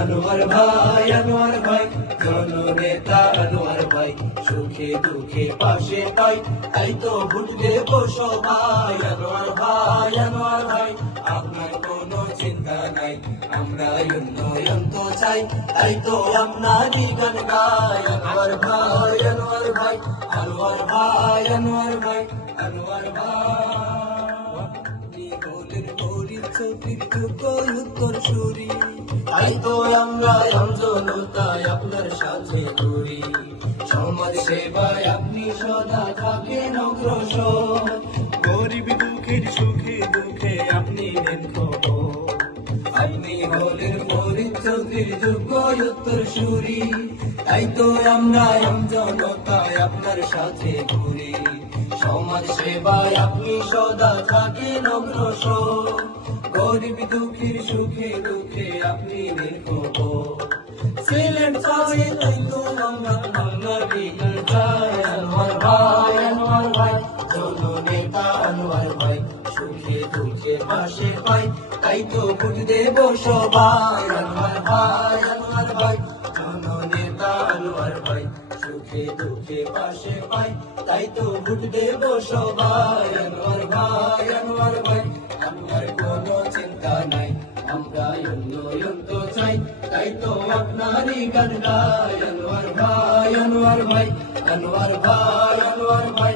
আনোয়ার ভাই জননেতা আনোয়ার ভাই, সুখে দুঃখে পাশে পাই, তাই তো ভোট দেব সবাই। আনোয়ার ভাই আপনার কোনো চিন্তা নাই, আমরা উন্নয়ন তো চাই, তাই তো আপনারই গান গাই। আনোয়ার ভাই আনোয়ার ভাই আনোয়ার ভাই উত্তর সুরি, তাই তো আমরা জনতায় আপনার সাথে ঘুরি। সমাজ সেবায় আপনি সদা থাকেন অগ্রসর, গরিব দুঃখের সুখে দুঃখে আপনি নেন খবর। আপনি হলেন ফরিদ চৌধুরীর যোগ্য উত্তর সুরি, তাই তো আমরা জনতায় আপনার সাথে ঘুরি। সমাজ সেবায় আপনি সদা থাকেন অগ্রসর, গরিব দুঃখীর সুখে দুঃখে আপনি নির্ভর। সিলেট চাই তাই তো আমরা বাংলার বিজ্ঞান চাই। আনোয়ার ভাই জননেতা আনোয়ার ভাই, সুখে দুঃখে পাশে পাই, তাই তো ভোট দেব সবাই। আনোয়ার ভাই জননেতা আনোয়ার ভাই, সুখে দুঃখে পাশে পাই, তাই তো ভোট দেব সবাই। আনোয়ার ভাই আমার কোনো চিন্তা নাই, আমরা উন্নয়ন তো চাই, তাই তো আপনারই গান গাই। আনোয়ার ভাই